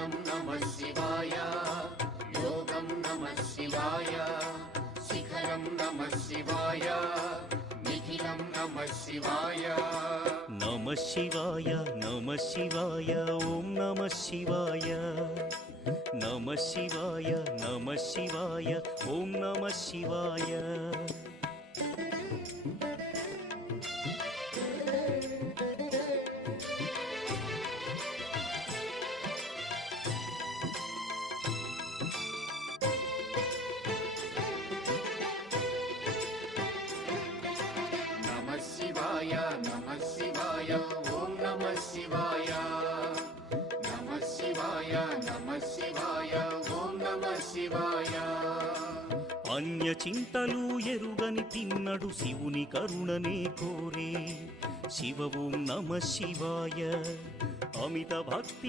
ध्यानं नमः शिवाय योगं नमः शिवाय शिखरं नमः शिवाय निखिलं नमः शिवाय नमः शिवाय ओम नमः शिवाय नमः शिवाय ओम नमः शिवाय ओम नमः शिवाय ओम नमः शिवाय अन्य चिंतलू एरुगनि तिन्नडु शिवुनि करुणने कोरे शिव ओम नमः शिवाय अमित भक्ति